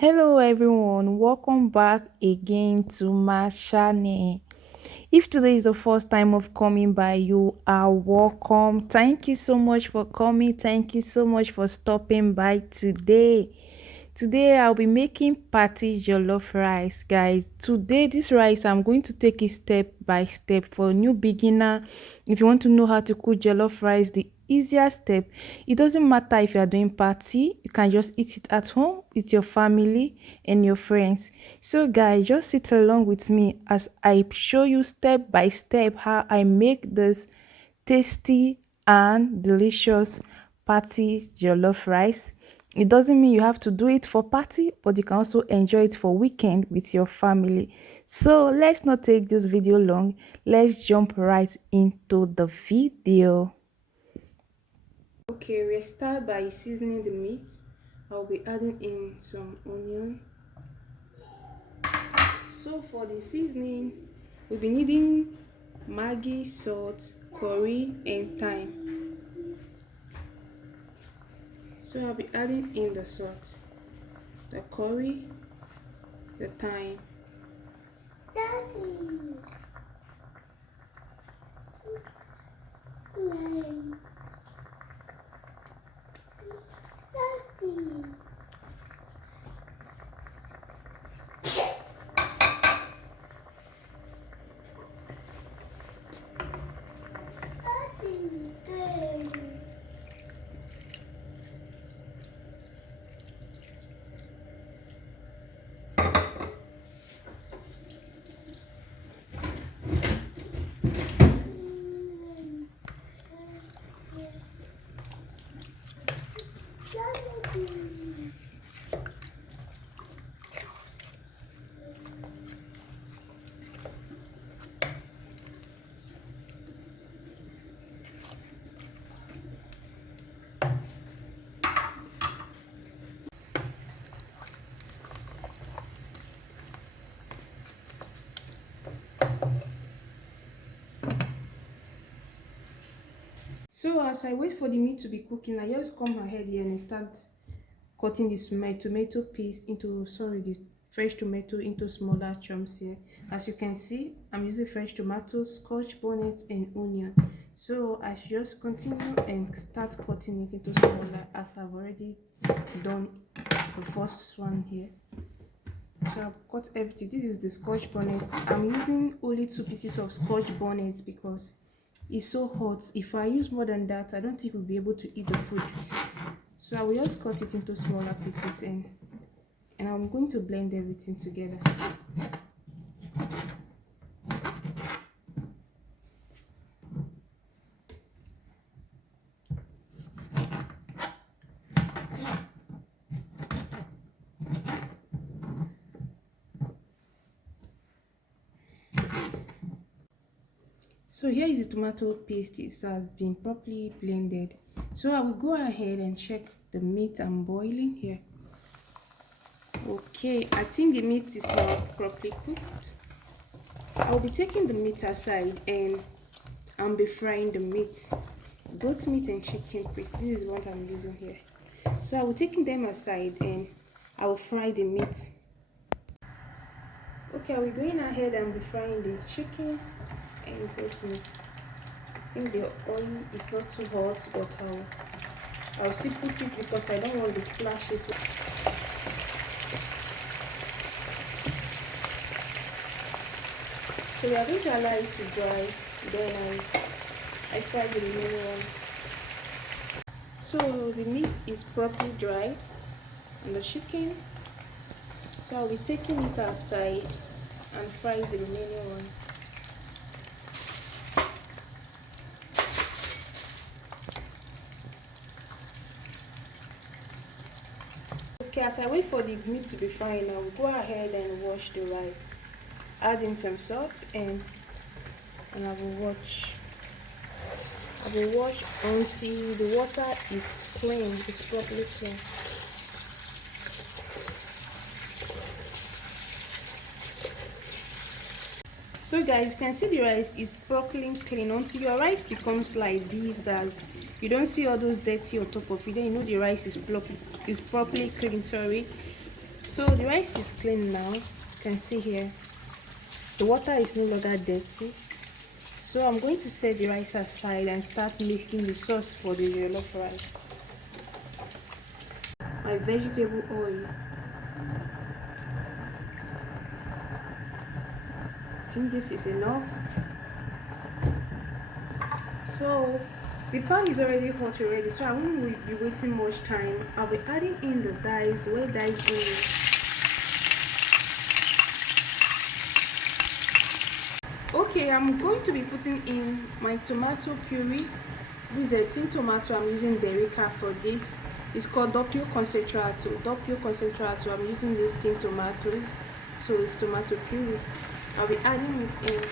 Hello everyone, welcome back again to my channel. If today is the first time of coming by, you are welcome. Thank you so much for coming. Thank you so much for stopping by today. Today I'll be making party jollof rice, guys. Today this rice I'm going to take it step by step for a new beginner. If you want to know how to cook jollof rice, the easier step, it doesn't matter if you are doing party, you can just eat it at home with your family and your friends. So guys, just sit along with me as I show you step by step how I make this tasty and delicious party jollof rice. It doesn't mean you have to do it for party, but you can also enjoy it for weekend with your family. So let's not take this video long. Let's jump right into the video. Okay, we start by seasoning the meat. I'll be adding in some onion. So for the seasoning, we'll be needing maggi, salt, curry, and thyme. So I'll be adding in the salt, the curry, the thyme. Daddy. Daddy. So as I wait for the meat to be cooking, I just come ahead here and start cutting this tomato paste into, the fresh tomato into smaller chunks here. As you can see, I'm using fresh tomatoes, scotch bonnet, and onion. So I should just continue and start cutting it into smaller, as I've already done the first one here. So I've cut everything. This is the scotch bonnet. I'm using only 2 pieces of scotch bonnet because it's so hot. If I use more than that, I don't think we'll be able to eat the food. So I will just cut it into smaller pieces and I'm going to blend everything together. So here is the tomato paste. It has been properly blended. So I will go ahead and check the meat I'm boiling here. Okay, I think the meat is now properly cooked. I'll be taking the meat aside and I'll be frying the meat. Goat meat and chicken paste. This is what I'm using here. So I will taking them aside and I will fry the meat. Okay, we're going ahead and be frying the chicken and goat meat. I think the oil is not too hot, but I'll still put it because I don't want the splashes. So we are going to allow it to dry, then I fry the remaining one. So the meat is properly dry and the chicken. So I'll be taking it aside and fry the remaining one. Okay, as I wait for the meat to be frying, I will go ahead and wash the rice. Add in some salt and I will wash. I will wash until the water is clean, it's properly clean. So guys, you can see the rice is properly clean. Until your rice becomes like this, that you don't see all those dirty on top of it, then you know the rice is properly clean. Sorry. So the rice is clean now. You can see here the water is no longer dirty. So I'm going to set the rice aside and start making the sauce for the jollof rice. My vegetable oil. I think this is enough. So the pan is already hot already, so I won't be wasting much time. I'll be adding in the dyes, well diced onions. Okay, I'm going to be putting in my tomato puree. This is a tin tomato. I'm using Derica for this. It's called doppio concentrato. Doppio concentrato. I'm using this tin tomatoes, so it's tomato puree. I'll be adding it in.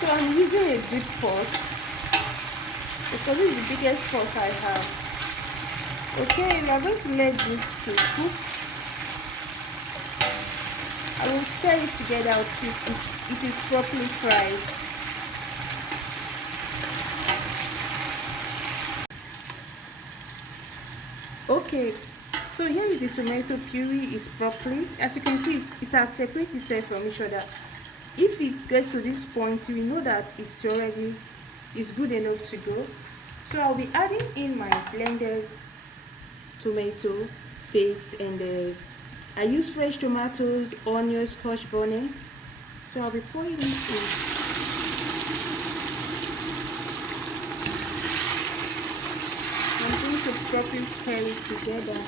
So I'm using a deep pot because this is the biggest pot I have. Okay, we are going to let this to cook. I will stir it together until it is properly fried. Okay, so here is the tomato puree is properly. As you can see, it has separated itself from each other. If it gets to this point, you will know that it's good enough to go. So I'll be adding in my blended tomato paste, and I use fresh tomatoes, onions, scotch bonnets. So I'll be pouring it in. I'm going to properly stir it together.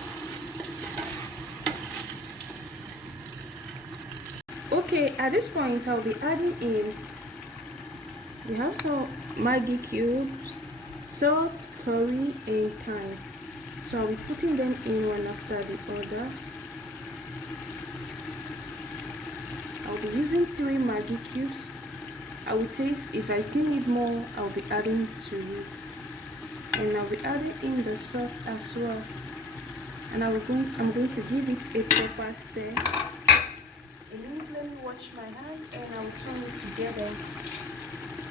Okay, at this point I'll be adding in, we have some maggi cubes, salt, curry, and thyme. So I'll be putting them in one after the other. I'll be using 3 maggi cubes. I will taste. If I still need more, I'll be adding to it. And I'll be adding in the salt as well. And I'm going to give it a proper stir. And let me wash my hand and I'll turn it together.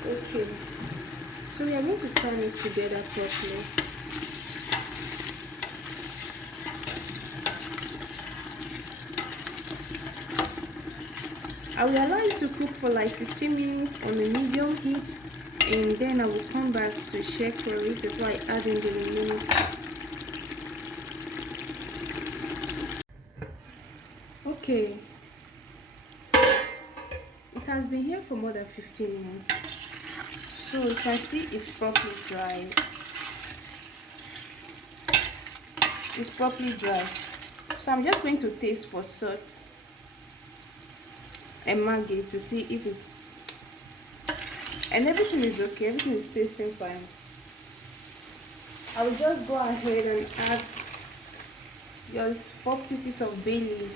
Okay. So we are going to turn it together properly. I will allow it to cook for like 15 minutes on a medium heat, and then I will come back to check for it before I add in the remaining. Okay, it has been here for more than 15 minutes, so you can see it's properly dry. It's properly dry. So I'm just going to taste for salt and maggi to see if it's, and everything is okay, everything is tasting fine. I will just go ahead and add just 4 pieces of bay leaf.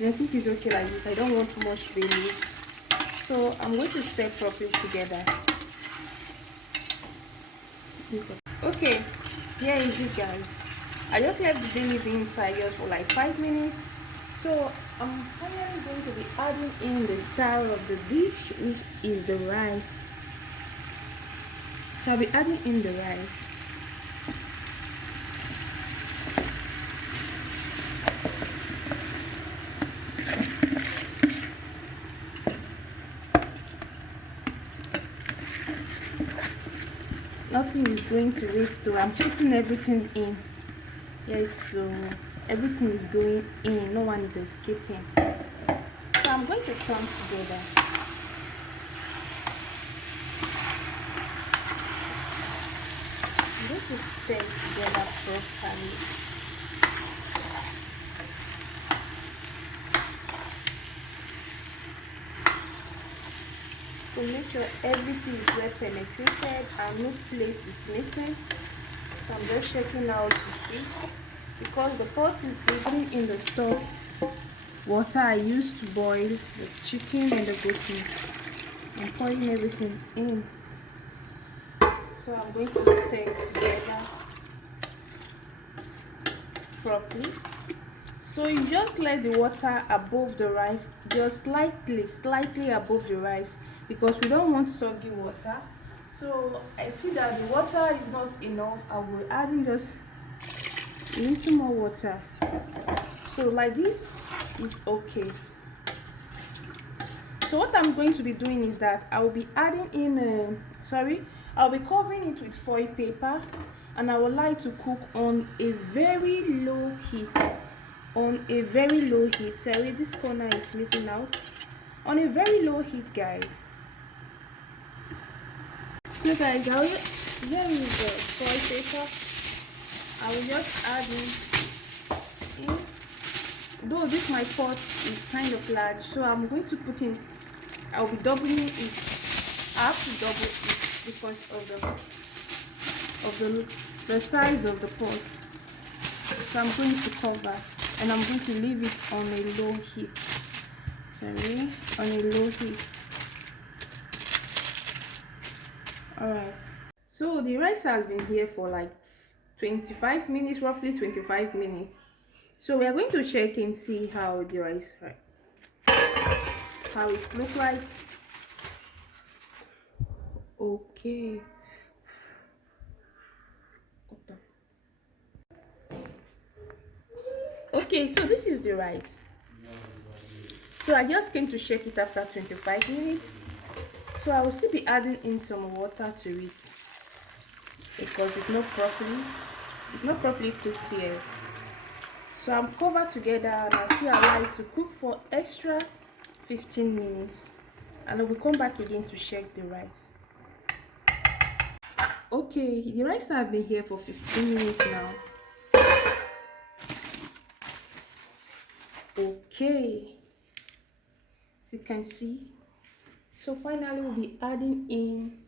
And I think it's okay like this. I don't want too much bay leaf, so I'm going to stir properly together. Okay, here is it, guys. I just left the bay leaf inside just for like 5 minutes. So I'm finally going to be adding in the star of the dish, which is the rice. So I'll be adding in the rice. Nothing is going to waste, so I'm putting everything in. Yes, so everything is going in, no one is escaping. So I'm going to turn together. I'm going to stir together properly. To make sure everything is well penetrated and no place is missing. So I'm just checking out to see, because the pot is going in the stove. Water I used to boil the chicken and the goat meat. I'm pouring everything in. So I'm going to stir it together properly. So you just let the water above the rice, just slightly above the rice, because we don't want soggy water. So I see that the water is not enough. I will add in just a little more water. So like this is okay. So what I'm going to be doing is that I will be adding in I'll be covering it with foil paper, and I would like to cook on a very low heat. Sorry, this corner is missing out. On a very low heat, guys. So guys, here is the foil paper. I will just add in. Though this my pot is kind of large, so I'm going to put in. I'll be doubling it. I have to double it because of the size of the pot. So I'm going to cover, and I'm going to leave it on a low heat. Sorry, on a low heat. Alright. So the rice has been here for like 25 minutes, roughly 25 minutes. So we are going to check and see how the rice, how it looks like. Okay. Okay, so this is the rice. So I just came to shake it after 25 minutes. So I will still be adding in some water to it because it's not properly cooked yet. So I'm covered together, and I still allow it to cook for extra 15 minutes, and I will come back again to shake the rice. Okay, the rice have been here for 15 minutes now. Okay, as you can see. So finally we'll be adding in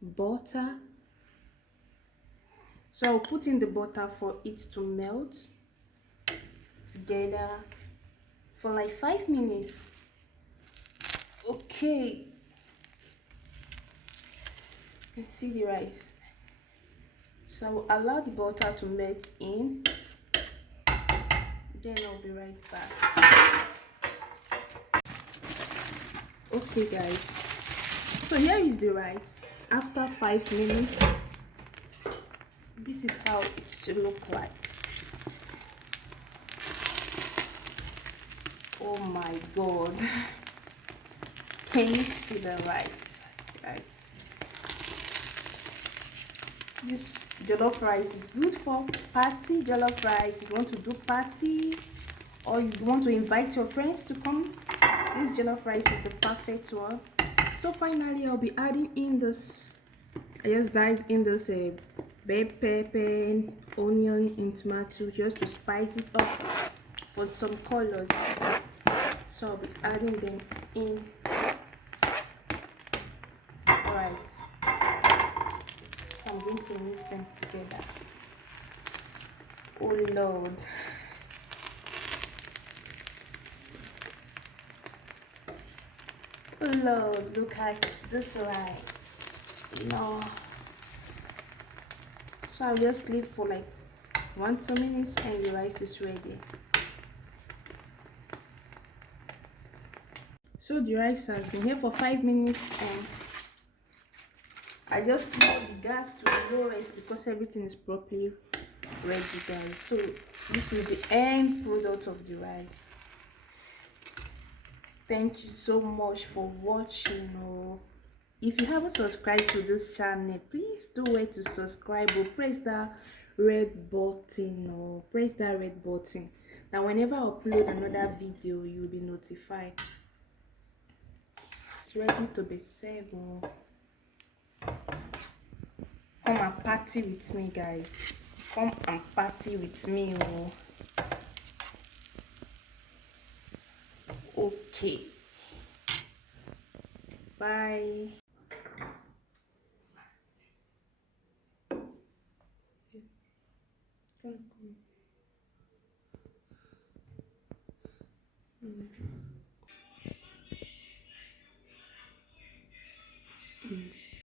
butter. So I'll put in the butter for it to melt together for like 5 minutes. Okay, you can see the rice. So I will allow the butter to melt in, then I'll be right back. Okay guys, so here is the rice after 5 minutes. This is how it should look like. Oh my god. Can you see the rice, guys? This jollof rice is good for party jollof rice. If you want to do party, or you want to invite your friends to come, this jollof rice is the perfect one. So finally I'll be adding in this, I just dyed in this bell pepper, onion and tomato just to spice it up for some colors. So I'll be adding them in. Alright, so I'm going to mix them together. Oh Lord. Oh Lord, look at this rice. No. So I'll just leave for like 1-2 minutes and the rice is ready. So the rice has been here for 5 minutes, and I just lower the gas to the lowest because everything is properly ready, guys. So this is the end product of the rice. Thank you so much for watching. If you haven't subscribed to this channel, please do wait to subscribe or press that red button. Press that red button. Now whenever I upload another video, you'll be notified. It's ready to be served. Come and party with me, guys. Come and party with me. Okay, bye.